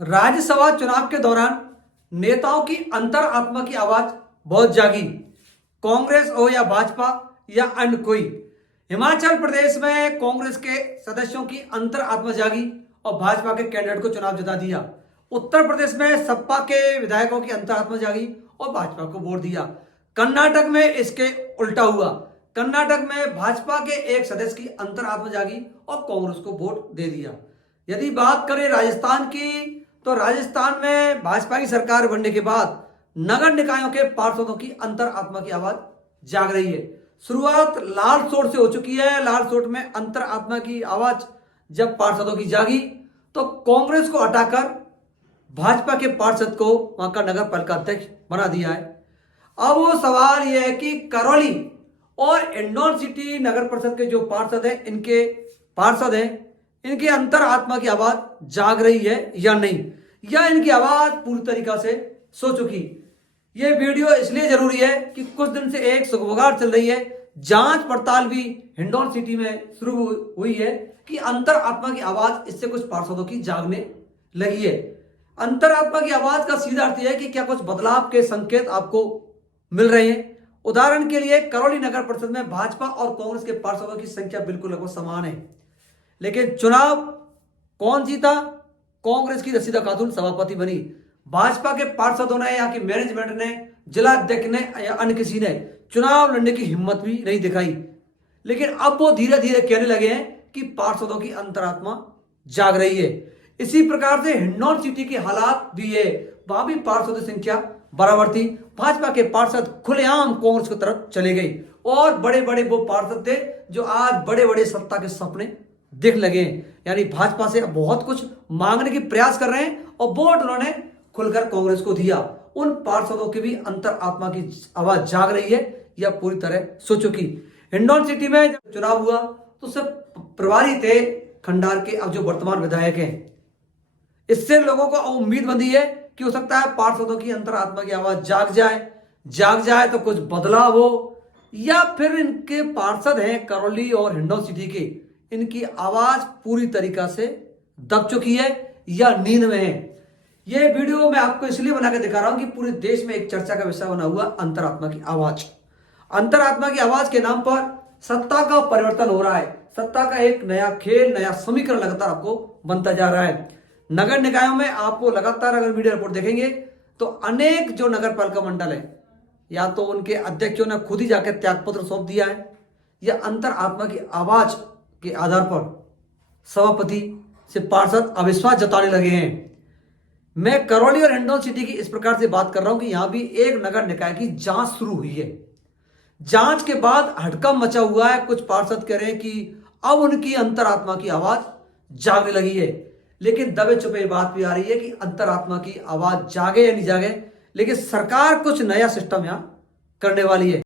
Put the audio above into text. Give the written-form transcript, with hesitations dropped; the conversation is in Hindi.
राज्यसभा चुनाव के दौरान नेताओं की अंतरात्मा की आवाज बहुत जागी। कांग्रेस हो या भाजपा या अन्य कोई, हिमाचल प्रदेश में कांग्रेस के सदस्यों की अंतरात्मा जागी और भाजपा के कैंडिडेट को चुनाव जिता दिया। उत्तर प्रदेश में सपा के विधायकों की अंतरात्मा जागी और भाजपा को वोट दिया। कर्नाटक में इसके उल्टा हुआ। कर्नाटक में भाजपा के एक सदस्य की अंतरात्मा जागी और कांग्रेस को वोट दे दिया। यदि बात करें राजस्थान की, तो राजस्थान में भाजपा की सरकार बनने के बाद नगर निकायों के पार्षदों की अंतरात्मा की आवाज जाग रही है। शुरुआत लालसोट से हो चुकी है। लालसोट में अंतरात्मा की आवाज जब पार्षदों की जागी तो कांग्रेस को हटाकर भाजपा के पार्षद को वहां का नगर पालिका अध्यक्ष बना दिया है। अब वो सवाल यह है कि करौली और हिंडौन सिटी नगर परिषद के जो पार्षद हैं, इनके अंतरात्मा की आवाज जाग रही है या नहीं, या इनकी आवाज पूरी तरीका से सो चुकी। ये वीडियो इसलिए जरूरी है कि कुछ दिन से एक सुगबुगाहट चल रही है। जांच पड़ताल भी हिंडौन सिटी में शुरू हुई है कि अंतरात्मा की आवाज इससे कुछ पार्षदों की जागने लगी है। अंतरात्मा की आवाज का सीधा अर्थ यह है कि क्या कुछ बदलाव के संकेत आपको मिल रहे हैं। उदाहरण के लिए करौली नगर परिषद में भाजपा और कांग्रेस के पार्षदों की संख्या बिल्कुल लगभग समान है, लेकिन चुनाव कौन जीता? कांग्रेस की रसीदा खातून सभापति बनी। भाजपा के पार्षदों ने, यहाँ की मैनेजमेंट ने, जिला अध्यक्ष ने या अन्य किसी ने चुनाव लड़ने की हिम्मत भी नहीं दिखाई। लेकिन अब वो धीरे धीरे कहने लगे हैं कि पार्षदों की अंतरात्मा जाग रही है। इसी प्रकार से हिंडौन सिटी के हालात भी है। वहां भी पार्षदों की संख्या बराबर थी। भाजपा के पार्षद खुलेआम कांग्रेस की तरफ चले गए और बड़े बड़े वो पार्षद थे जो आज बड़े बड़े सत्ता के सपने दिख लगे हैं, यानी भाजपा से बहुत कुछ मांगने की प्रयास कर रहे हैं और वोट उन्होंने खुलकर कांग्रेस को दिया। उन पार्षदों की भी अंतरात्मा की आवाज जाग रही है या पूरी तरह सो चुकी। हिंडौन सिटी में जब चुनाव हुआ तो सब प्रभारी थे खंडार के, अब जो वर्तमान विधायक हैं। इससे लोगों को उम्मीद बंधी है कि हो सकता है पार्षदों की अंतरात्मा की आवाज जाग जाए तो कुछ बदलाव हो, या फिर इनके पार्षद हैं करौली और हिंडौन सिटी के, इनकी आवाज पूरी तरीका से दब चुकी है या नींद में है। यह वीडियो मैं आपको इसलिए बना के दिखा रहा हूं कि पूरे देश में एक चर्चा का विषय बना हुआ अंतरात्मा की आवाज। अंतरात्मा की आवाज के नाम पर सत्ता का परिवर्तन हो रहा है। सत्ता का एक नया खेल, नया समीकरण लगातार आपको बनता जा रहा है। नगर निकायों में आपको लगातार अगर मीडिया रिपोर्ट देखेंगे तो अनेक जो नगर पालिका मंडल है, या तो उनके अध्यक्षों ने खुद ही जाकर त्यागपत्र सौंप दिया है, या अंतरात्मा की आवाज के आधार पर सभापति से पार्षद अविश्वास जताने लगे हैं। मैं करौली और हिंडौन सिटी की इस प्रकार से बात कर रहा हूं कि यहां भी एक नगर निकाय की जांच शुरू हुई है। जांच के बाद हड़कंप मचा हुआ है। कुछ पार्षद कह रहे हैं कि अब उनकी अंतरात्मा की आवाज जागने लगी है, लेकिन दबे छुपे बात भी आ रही है कि अंतरात्मा की आवाज जागे या नहीं जागे, लेकिन सरकार कुछ नया सिस्टम यहां करने वाली है।